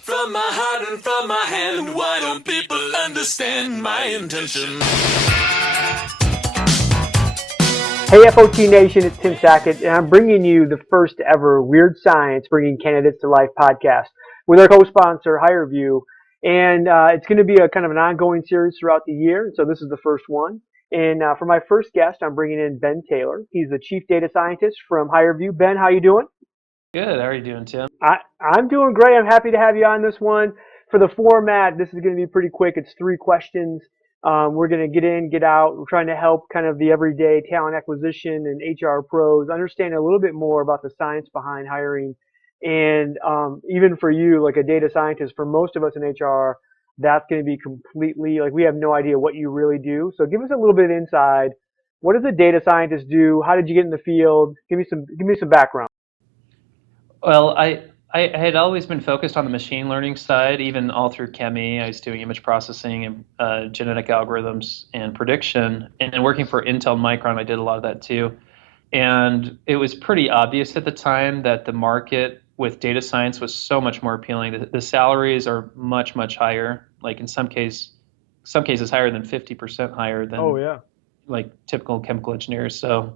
from my heart and from my hand. Why don't people understand my intention? Hey FOT Nation, it's Tim Sackett, and I'm bringing you the first ever Weird Science Bringing Candidates to Life podcast with our co-sponsor, HireVue. And it's going to be a kind of an ongoing series throughout the year, so this is the first one. And for my first guest, I'm bringing in Ben Taylor. He's the Chief Data Scientist from HireVue. Ben, how you doing? Good. How are you doing, Tim? I'm doing great. I'm happy to have you on this one. For the format, this is going to be pretty quick. It's 3 questions. We're going to get in, get out. We're trying to help kind of the everyday talent acquisition and HR pros understand a little bit more about the science behind hiring. And even for you, like a data scientist, for most of us in HR, that's going to be completely, like we have no idea what you really do. So give us a little bit of insight. What does a data scientist do? How did you get in the field? Give me some background. Well, I had always been focused on the machine learning side, even all through chemie. I was doing image processing and genetic algorithms and prediction. And then working for Intel and Micron, I did a lot of that too. And it was pretty obvious at the time that the market with data science was so much more appealing. The salaries are much, much higher, like in some cases higher than 50% higher than like typical chemical engineers. So.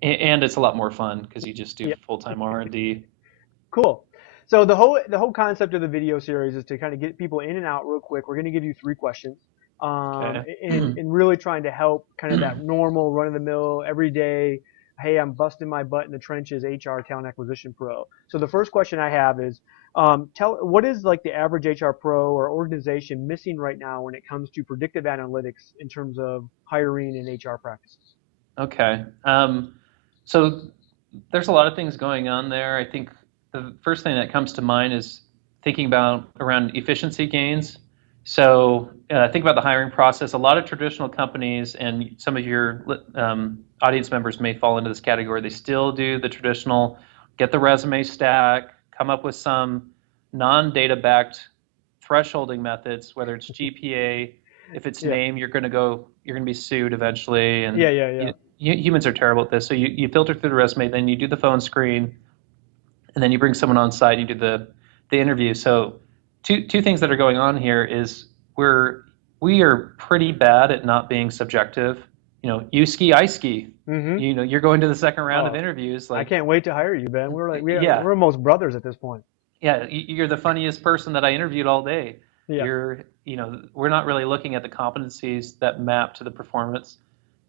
And it's a lot more fun because you just do full-time R&D. Cool. So the whole concept of the video series is to kind of get people in and out real quick. We're going to give you 3 questions, and really trying to help kind of that normal run-of-the-mill everyday. Hey, I'm busting my butt in the trenches, HR talent acquisition pro. So the first question I have is, what is like the average HR pro or organization missing right now when it comes to predictive analytics in terms of hiring and HR practices? Okay. So there's a lot of things going on there. I think the first thing that comes to mind is thinking about around efficiency gains. So think about the hiring process. A lot of traditional companies, and some of your audience members may fall into this category, they still do the traditional, get the resume stack, come up with some non-data backed thresholding methods, whether it's GPA, if it's name, you're going to be sued eventually. And humans are terrible at this. So you filter through the resume, then you do the phone screen, and then you bring someone on site, and you do the interview. So two things that are going on here is we are pretty bad at not being subjective. You know, you ski, I ski. Mm-hmm. You know, you're going to the second round of interviews. Like, I can't wait to hire you, Ben. We're almost brothers at this point. Yeah, you're the funniest person that I interviewed all day. Yeah. We're not really looking at the competencies that map to the performance.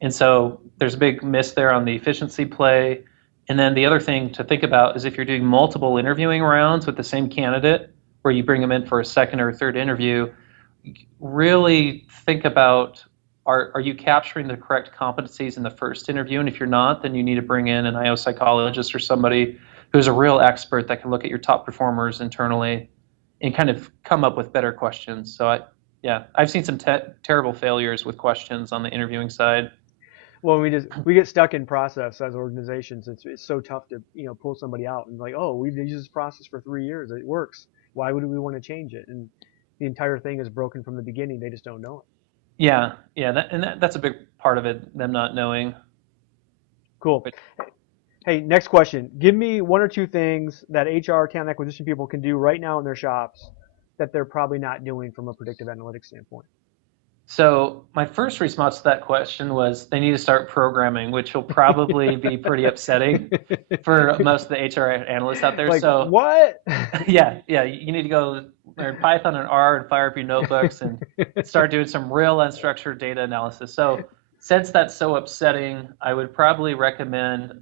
And so there's a big miss there on the efficiency play. And then the other thing to think about is if you're doing multiple interviewing rounds with the same candidate, where you bring them in for a second or third interview, really think about, are you capturing the correct competencies in the first interview? And if you're not, then you need to bring in an IO psychologist or somebody who's a real expert that can look at your top performers internally and kind of come up with better questions. So I've seen some terrible failures with questions on the interviewing side. Well, we get stuck in process as organizations. It's so tough to pull somebody out and like, oh, we've used this process for 3 years. It works. Why would we want to change it? And the entire thing is broken from the beginning. They just don't know it. Yeah. That's a big part of it. Them not knowing. Cool. Hey, next question. Give me 1 or 2 things that HR talent acquisition people can do right now in their shops that they're probably not doing from a predictive analytics standpoint. So my first response to that question was they need to start programming, which will probably be pretty upsetting for most of the HR analysts out there. Like, so what? Yeah. You need to go learn Python and R and fire up your notebooks and start doing some real unstructured data analysis. So since that's so upsetting, I would recommend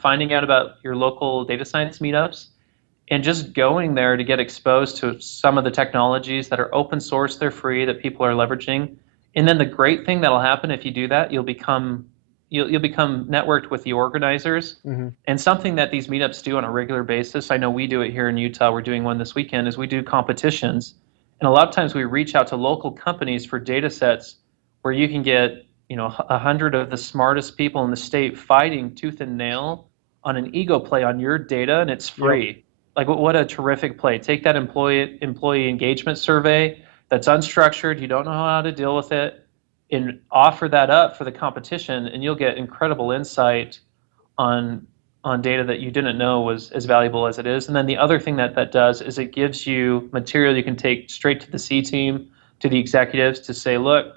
finding out about your local data science meetups and just going there to get exposed to some of the technologies that are open source, they're free, that people are leveraging. And then the great thing that'll happen if you do that, you'll become networked with the organizers. Mm-hmm. And something that these meetups do on a regular basis, I know we do it here in Utah, we're doing one this weekend, is we do competitions. And a lot of times we reach out to local companies for data sets where you can get 100 of the smartest people in the state fighting tooth and nail on an ego play on your data, and it's free. Yep. Like, what a terrific play. Take that employee engagement survey that's unstructured, you don't know how to deal with it, and offer that up for the competition, and you'll get incredible insight on on data that you didn't know was as valuable as it is. And then the other thing that that does is it gives you material you can take straight to the C team, to the executives to say, look,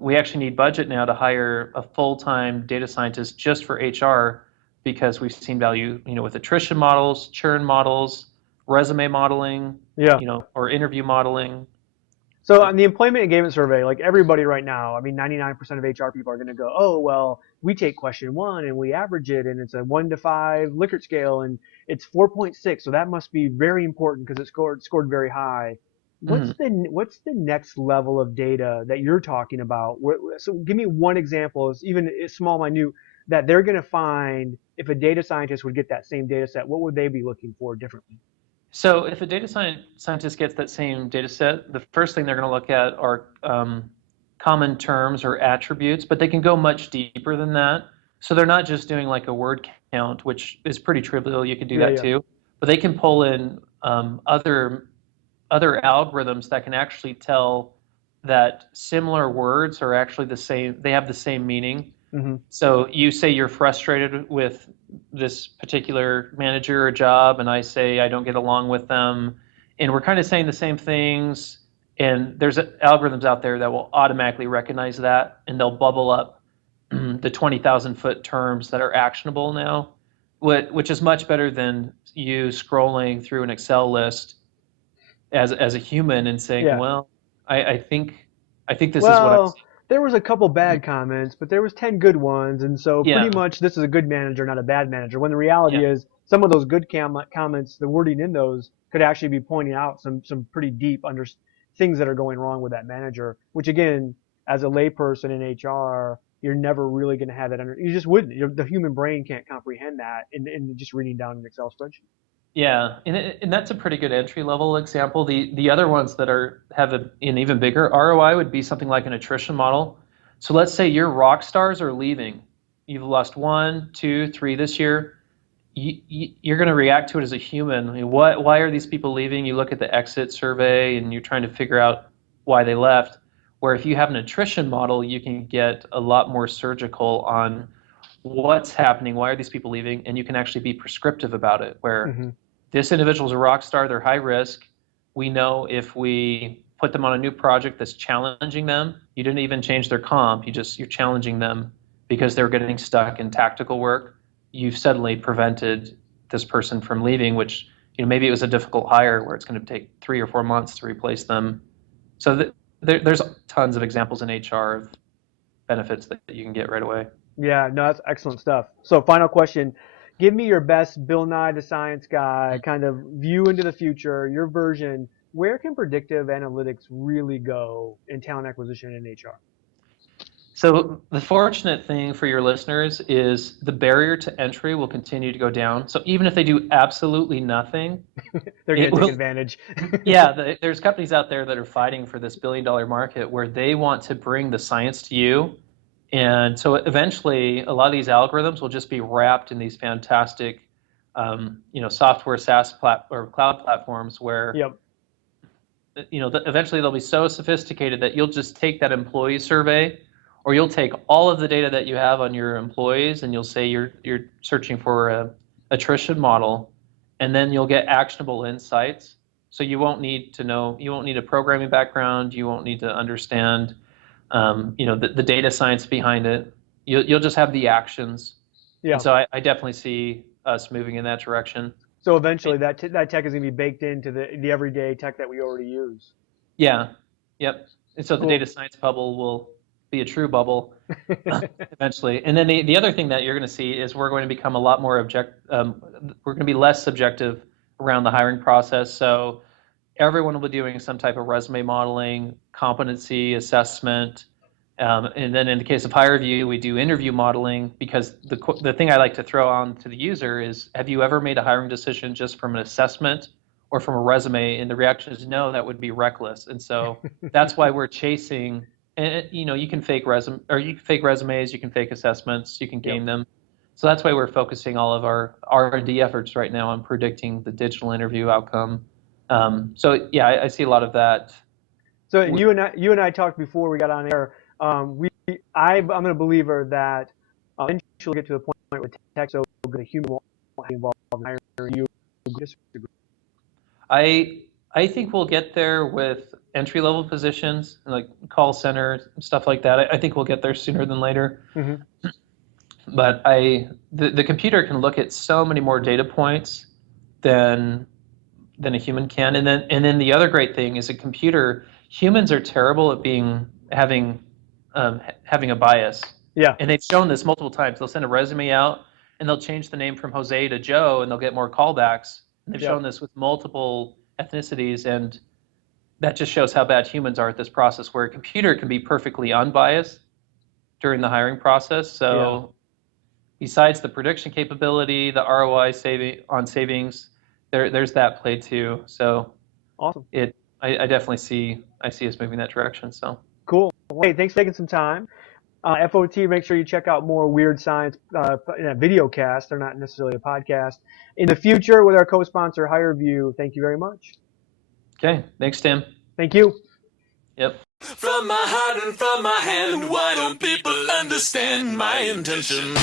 we actually need budget now to hire a full-time data scientist just for HR because we've seen value, with attrition models, churn models, resume modeling, Yeah. or interview modeling. So on the employment engagement survey, like everybody right now, I mean, 99% of HR people are going to go, oh, well, we take question one and we average it and it's a 1 to 5 Likert scale and it's 4.6. So that must be very important because it scored very high. Mhm. What's the next level of data that you're talking about? So give me one example, even small, minute, that they're going to find if a data scientist would get that same data set. What would they be looking for differently? So if a scientist gets that same data set, the first thing they're going to look at are common terms or attributes, but they can go much deeper than that. So they're not just doing like a word count, which is pretty trivial. You could do Yeah, that yeah. too, but they can pull in other algorithms that can actually tell that similar words are actually the same. They have the same meaning. Hmm. So you say you're frustrated with this particular manager or job, and I say I don't get along with them, and we're kind of saying the same things. And there's algorithms out there that will automatically recognize that, and they'll bubble up the 20,000-foot terms that are actionable now, which is much better than you scrolling through an Excel list as a human and saying, Yeah. well, I think this is what I Well, see. there was a couple bad comments, but there was 10 good ones, and so pretty Yeah, much this is a good manager, not a bad manager. When the reality yeah. is, some of those good comments, the wording in those could actually be pointing out some pretty deep things that are going wrong with that manager. Which again, as a layperson in HR, you're never really going to have that under. You just wouldn't. The human brain can't comprehend that in just reading down an Excel spreadsheet. Yeah, and that's a pretty good entry level example. The other ones that have an even bigger ROI would be something like an attrition model. So let's say your rock stars are leaving. You've lost one, two, three this year. You're going to react to it as a human. I mean, why are these people leaving? You look at the exit survey and you're trying to figure out why they left. Where if you have an attrition model, you can get a lot more surgical on what's happening, why are these people leaving, and you can actually be prescriptive about it. Where Hmm. this individual's a rock star, they're high risk. We know if we put them on a new project that's challenging them, you didn't even change their comp, you're challenging them because they're getting stuck in tactical work. You've suddenly prevented this person from leaving, which maybe it was a difficult hire where it's going to take 3 or 4 months to replace them. So there's tons of examples in HR of benefits that you can get right away. Yeah, no, that's excellent stuff. So, final question. Give me your best Bill Nye the Science Guy kind of view into the future, your version. Where can predictive analytics really go in talent acquisition and HR? So the fortunate thing for your listeners is the barrier to entry will continue to go down. So even if they do absolutely nothing, They're it going to take will. advantage. Yeah, there's companies out there that are fighting for this billion-dollar market where they want to bring the science to you. And so eventually, a lot of these algorithms will just be wrapped in these fantastic, software SaaS or cloud platforms where, Yep. eventually they'll be so sophisticated that you'll just take that employee survey, or you'll take all of the data that you have on your employees, and you'll say you're searching for a attrition model, and then you'll get actionable insights. So you won't need a programming background, you won't need to understand, the data science behind it. You'll just have the actions, and Yeah. so I definitely see us moving in that direction. So eventually that tech is going to be baked into the everyday tech that we already use. Yeah, yep. And so the data Cool. science bubble will be a true bubble eventually. And then the other thing that you're going to see is we're going to become a lot more we're going to be less subjective around the hiring process. So everyone will be doing some type of resume modeling, competency assessment. And then in the case of HireVue, we do interview modeling because the thing I like to throw on to the user is, have you ever made a hiring decision just from an assessment or from a resume? And the reaction is no, that would be reckless. And so that's why we're chasing. And you can fake resumes, you can fake assessments, you can Yep. game them. So that's why we're focusing all of our R&D efforts right now on predicting the digital interview outcome. So yeah, I see a lot of that. So you and I talked before we got on air. I'm a believer that eventually we'll get to the point with tech. So good. A human won't be involved in hiring you. Disagree? I think we'll get there with entry level positions like call center stuff like that. I think we'll get there sooner than later. Mm-hmm. But the computer can look at so many more data points than a human can. And then the other great thing is humans are terrible at having a bias. Yeah. And they've shown this multiple times. They'll send a resume out and they'll change the name from Jose to Joe and they'll get more callbacks. And they've shown this with multiple ethnicities, and that just shows how bad humans are at this process, where a computer can be perfectly unbiased during the hiring process. So besides the prediction capability, the ROI savings, there's that play too. So awesome. I definitely see us moving that direction. So cool. Well, hey, thanks for taking some time. FOT, make sure you check out more Weird Science video casts. They're not necessarily a podcast. In the future, with our co-sponsor HireVue. Thank you very much. Okay. Thanks, Tim. Thank you. Yep. From my heart and from my hand, why don't people understand my intention?